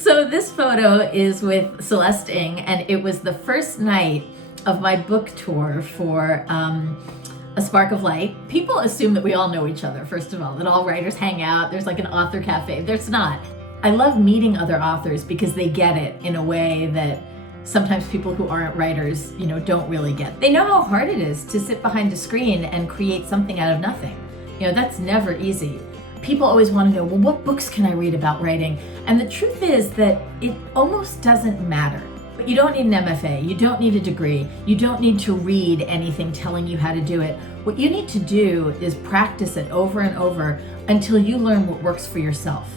So this photo is with Celeste Ng, and it was the first night of my book tour for A Spark of Light. People assume that we all know each other, first of all, that all writers hang out, there's like an author cafe. There's not. I love meeting other authors because they get it in a way that sometimes people who aren't writers, don't really get. They know how hard it is to sit behind a screen and create something out of nothing. That's never easy. People always want to know, well, what books can I read about writing? And the truth is that it almost doesn't matter. But you don't need an MFA, you don't need a degree, you don't need to read anything telling you how to do it. What you need to do is practice it over and over until you learn what works for yourself.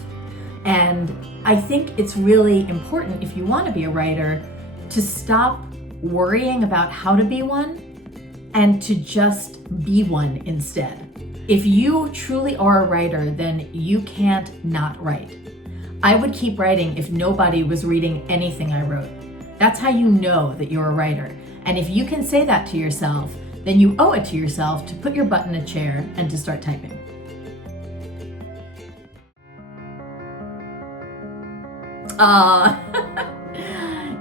And I think it's really important, if you want to be a writer, to stop worrying about how to be one and to just be one instead. If you truly are a writer, then you can't not write. I would keep writing if nobody was reading anything I wrote. That's how you know that you're a writer. And if you can say that to yourself, then you owe it to yourself to put your butt in a chair and to start typing.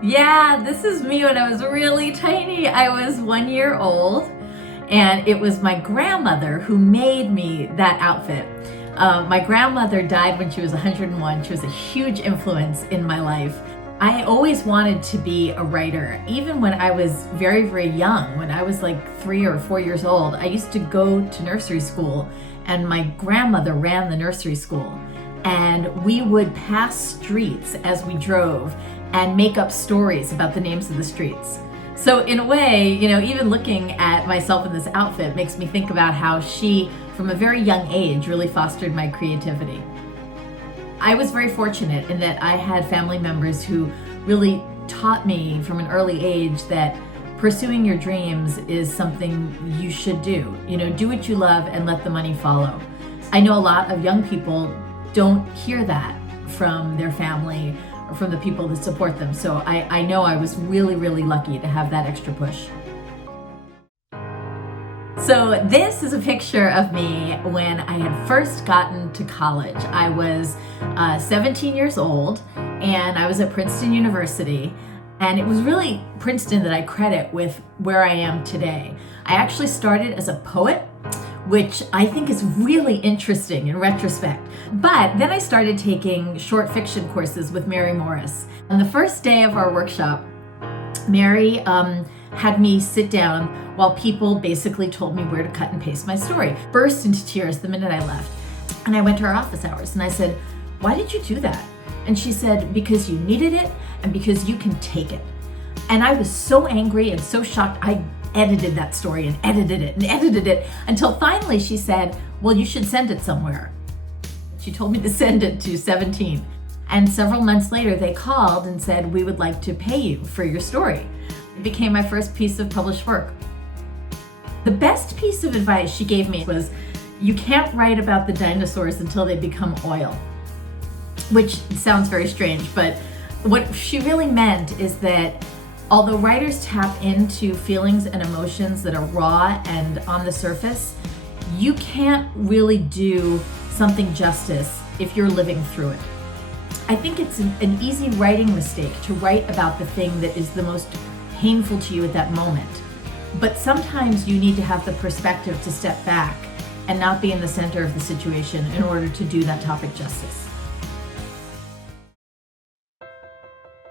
Yeah, this is me when I was really tiny. I was 1 year old. And it was my grandmother who made me that outfit. My grandmother died when she was 101. She was a huge influence in my life. I always wanted to be a writer. Even when I was very, very young, when I was like 3 or 4 years old, I used to go to nursery school, and my grandmother ran the nursery school. And we would pass streets as we drove and make up stories about the names of the streets. So in a way, even looking at myself in this outfit makes me think about how she, from a very young age, really fostered my creativity. I was very fortunate in that I had family members who really taught me from an early age that pursuing your dreams is something you should do. Do what you love and let the money follow. I know a lot of young people don't hear that from their family or from the people that support them. So I know I was really, really lucky to have that extra push. So this is a picture of me when I had first gotten to college. I was 17 years old, and I was at Princeton University. And it was really Princeton that I credit with where I am today. I actually started as a poet, which I think is really interesting in retrospect. But then I started taking short fiction courses with Mary Morris. On the first day of our workshop, Mary had me sit down while people basically told me where to cut and paste my story. Burst into tears the minute I left. And I went to her office hours and I said, "Why did you do that?" And she said, "Because you needed it and because you can take it." And I was so angry and so shocked, I edited that story and edited it until finally she said, "Well, you should send it somewhere." She told me to send it to 17. And several months later, they called and said, "We would like to pay you for your story." It became my first piece of published work. The best piece of advice she gave me was, you can't write about the dinosaurs until they become oil, which sounds very strange, but what she really meant is that although writers tap into feelings and emotions that are raw and on the surface, you can't really do something justice if you're living through it. I think it's an easy writing mistake to write about the thing that is the most painful to you at that moment. But sometimes you need to have the perspective to step back and not be in the center of the situation in order to do that topic justice.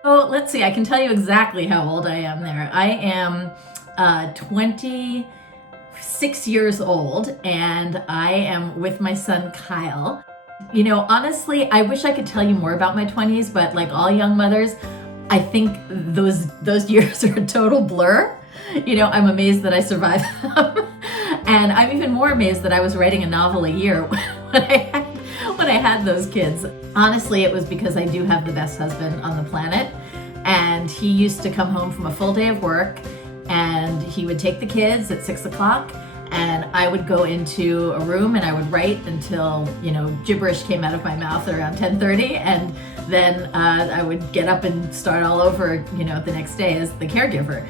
Oh, let's see, I can tell you exactly how old I am there. I am 26 years old, and I am with my son, Kyle. Honestly, I wish I could tell you more about my 20s, but like all young mothers, I think those years are a total blur. I'm amazed that I survived them. And I'm even more amazed that I was writing a novel a year when I had those kids. Honestly, it was because I do have the best husband on the planet. And he used to come home from a full day of work, and he would take the kids at 6 o'clock, and I would go into a room and I would write until, gibberish came out of my mouth around 10:30, and then I would get up and start all over, the next day as the caregiver.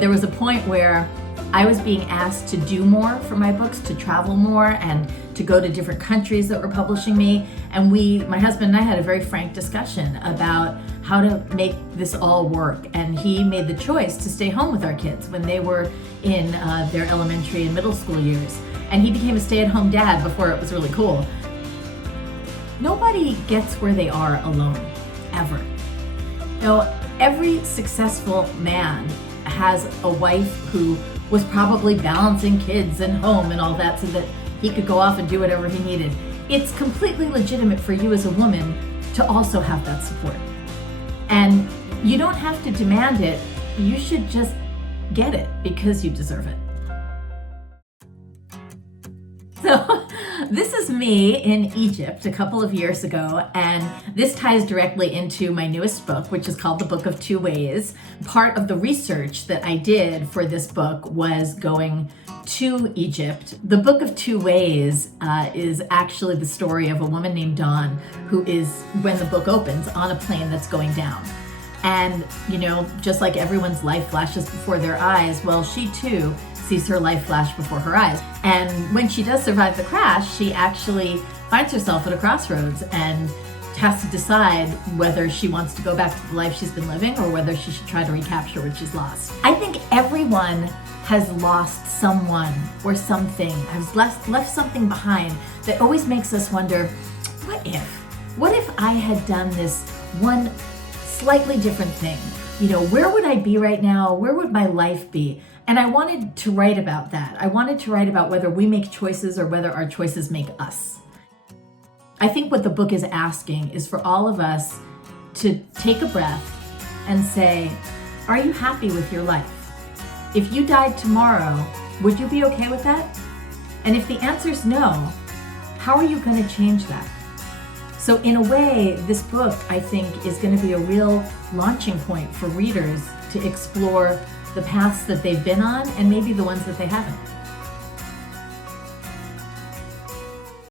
There was a point where I was being asked to do more for my books, to travel more and to go to different countries that were publishing me. And my husband and I had a very frank discussion about how to make this all work. And he made the choice to stay home with our kids when they were in their elementary and middle school years. And he became a stay-at-home dad before it was really cool. Nobody gets where they are alone, ever. Every successful man has a wife who was probably balancing kids and home and all that so that he could go off and do whatever he needed. It's completely legitimate for you as a woman to also have that support. And you don't have to demand it. You should just get it because you deserve it. So this is me in Egypt a couple of years ago, and this ties directly into my newest book, which is called The Book of Two Ways. Part of the research that I did for this book was going to Egypt. The Book of Two Ways is actually the story of a woman named Dawn, who is, when the book opens, on a plane that's going down. And, just like everyone's life flashes before their eyes, well, she too sees her life flash before her eyes. And when she does survive the crash, she actually finds herself at a crossroads and has to decide whether she wants to go back to the life she's been living or whether she should try to recapture what she's lost. I think everyone has lost someone or something, has left something behind that always makes us wonder, what if? What if I had done this one slightly different thing? Where would I be right now? Where would my life be? And I wanted to write about that. I wanted to write about whether we make choices or whether our choices make us. I think what the book is asking is for all of us to take a breath and say, are you happy with your life? If you died tomorrow, would you be okay with that? And if the answer is no, how are you going to change that? So in a way, this book, I think, is going to be a real launching point for readers to explore the paths that they've been on and maybe the ones that they haven't.